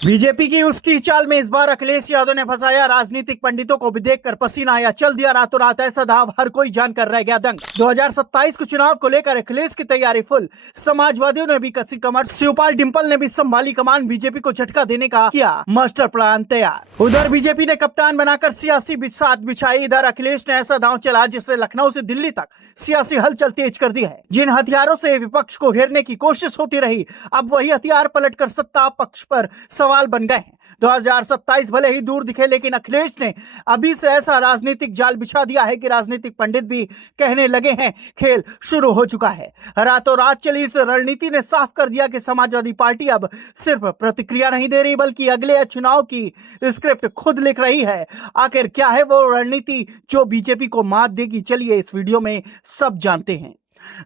BJP की उसकी चाल में इस बार अखिलेश यादव ने फंसाया राजनीतिक पंडितों को भी देखकर पसीना आया, चल दिया रातों रात ऐसा दाव, हर कोई जानकर रह गया दंग। 2027 के चुनाव को लेकर अखिलेश की तैयारी फुल, समाजवादियों ने भी कसी कमर, शिवपाल डिंपल ने भी संभाली कमान, बीजेपी को झटका देने का किया मास्टर प्लान तैयार। उधर बीजेपी ने कप्तान बनाकर सियासी बिसात बिछाई, इधर अखिलेश ने ऐसा दांव चला जिसने लखनऊ से दिल्ली तक सियासी हलचल तेज कर दी है। जिन हथियारों से विपक्ष को घेरने की कोशिश होती रही, अब वही हथियार पलटकर सत्ता पक्ष पर सवाल बन गए हैं। 2027 भले ही दूर दिखे, लेकिन अखिलेश ने अभी से ऐसा राजनीतिक जाल बिछा दिया है कि राजनीतिक पंडित भी कहने लगे हैं खेल शुरू हो चुका है। रातों रात चली इस रणनीति ने साफ कर दिया कि समाजवादी पार्टी अब सिर्फ प्रतिक्रिया नहीं दे रही, बल्कि अगले चुनाव की स्क्रिप्ट खुद लिख रही है। आखिर क्या है वो रणनीति जो बीजेपी को मात देगी, चलिए इस वीडियो में सब जानते हैं।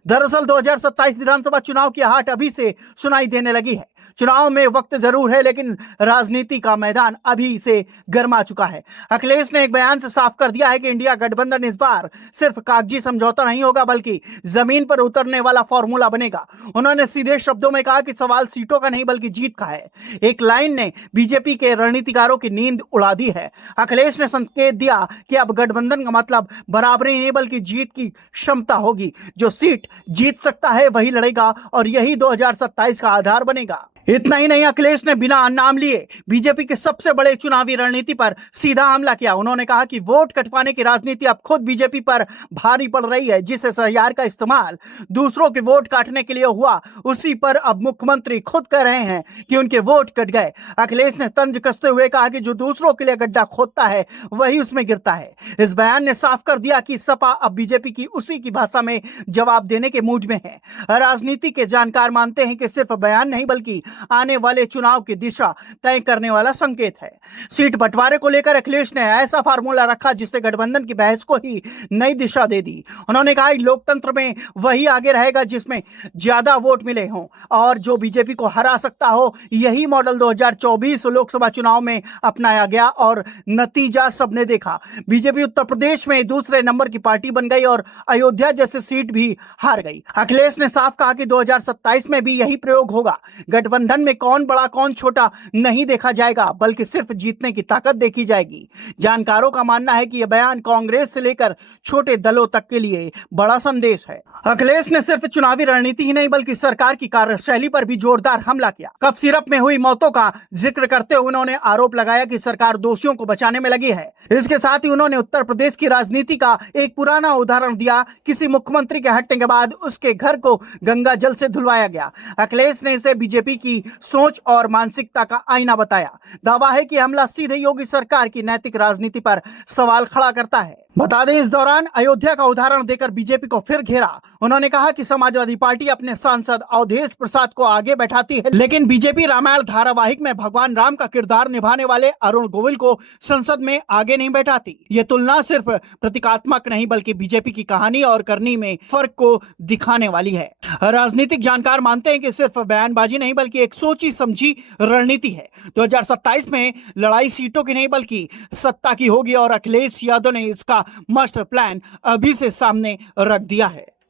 दरअसल 2027 विधानसभा चुनाव की आहट अभी से सुनाई देने लगी है। चुनाव में वक्त जरूर है, लेकिन राजनीति का मैदान अभी से गर्मा चुका है। अखिलेश ने एक बयान से साफ कर दिया है कि इंडिया गठबंधन इस बार सिर्फ कागजी समझौता नहीं होगा, बल्कि जमीन पर उतरने वाला फॉर्मूला बनेगा। उन्होंने सीधे शब्दों में कहा कि सवाल सीटों का नहीं बल्कि जीत का है। एक लाइन ने बीजेपी के रणनीतिकारों की नींद उड़ा दी है। अखिलेश ने संकेत दिया कि अब गठबंधन का मतलब बराबरी नहीं बल्कि जीत की क्षमता होगी। जो सीट जीत सकता है वही लड़ेगा और यही 2027 का आधार बनेगा। इतना ही नहीं, अखिलेश ने बिना नाम लिए बीजेपी के सबसे बड़े चुनावी रणनीति पर सीधा हमला किया। उन्होंने कहा कि वोट कटवाने की राजनीति अब खुद बीजेपी पर भारी पड़ रही है। जिस हथियार का इस्तेमाल दूसरों के वोट काटने के लिए हुआ, उसी पर अब मुख्यमंत्री खुद कह रहे हैं कि उनके वोट कट गए। अखिलेश ने तंज कसते हुए कहा कि जो दूसरों के लिए गड्ढा खोदता है वही उसमें गिरता है। इस बयान ने साफ कर दिया कि सपा अब बीजेपी की उसी की भाषा में जवाब देने के मूड में है। राजनीति के जानकार मानते हैं कि सिर्फ बयान नहीं बल्कि आने वाले चुनाव की दिशा तय करने वाला संकेत है। सीट बंटवारे को लेकर अखिलेश ने ऐसा फार्मूला रखा जिसने गठबंधन की बहस को ही नई दिशा दे दी। उन्होंने कहा कि लोकतंत्र में वही आगे रहेगा जिसमें ज्यादा वोट मिले हों और जो बीजेपी को हरा सकता हो। यही मॉडल 2024 लोकसभा चुनाव में अपनाया गया और नतीजा सबने देखा। बीजेपी उत्तर प्रदेश में दूसरे नंबर की पार्टी बन गई और अयोध्या जैसे सीट भी हार गई। अखिलेश ने साफ कहा कि 2027 में भी यही प्रयोग होगा। गठबंधन में कौन बड़ा कौन छोटा नहीं देखा जाएगा, बल्कि सिर्फ जीतने की ताकत देखी जाएगी। जानकारों का मानना है कि यह बयान कांग्रेस से लेकर छोटे दलों तक के लिए बड़ा संदेश है। अखिलेश ने सिर्फ चुनावी रणनीति ही नहीं बल्कि सरकार की कार्यशैली पर भी जोरदार हमला किया। कफ सिरप में हुई मौतों का जिक्र करते हुए उन्होंने आरोप लगाया कि सरकार दोषियों को बचाने में लगी है। इसके साथ ही उन्होंने उत्तर प्रदेश की राजनीति का एक पुराना उदाहरण दिया। किसी मुख्यमंत्री के हटने के बाद उसके घर को गंगा जल से धुलवाया गया। अखिलेश ने इसे बीजेपी की सोच और मानसिकता का आईना बताया। दावा है कि हमला सीधे योगी सरकार की नैतिक राजनीति पर सवाल खड़ा करता है। बता दें, इस दौरान अयोध्या का उदाहरण देकर बीजेपी को फिर घेरा। उन्होंने कहा कि समाजवादी पार्टी अपने सांसद अवधेश प्रसाद को आगे बैठाती है, लेकिन बीजेपी रामायण धारावाहिक में भगवान राम का किरदार निभाने वाले अरुण गोविल को संसद में आगे नहीं बैठाती। ये तुलना सिर्फ प्रतीकात्मक नहीं बल्कि बीजेपी की कहानी और करनी में फर्क को दिखाने वाली है। राजनीतिक जानकार मानते हैं कि सिर्फ बयानबाजी नहीं बल्कि एक सोची समझी रणनीति है। 2027 में लड़ाई सीटों की नहीं बल्कि सत्ता की होगी और अखिलेश यादव ने इसका मास्टर प्लान अभी से सामने रख दिया है।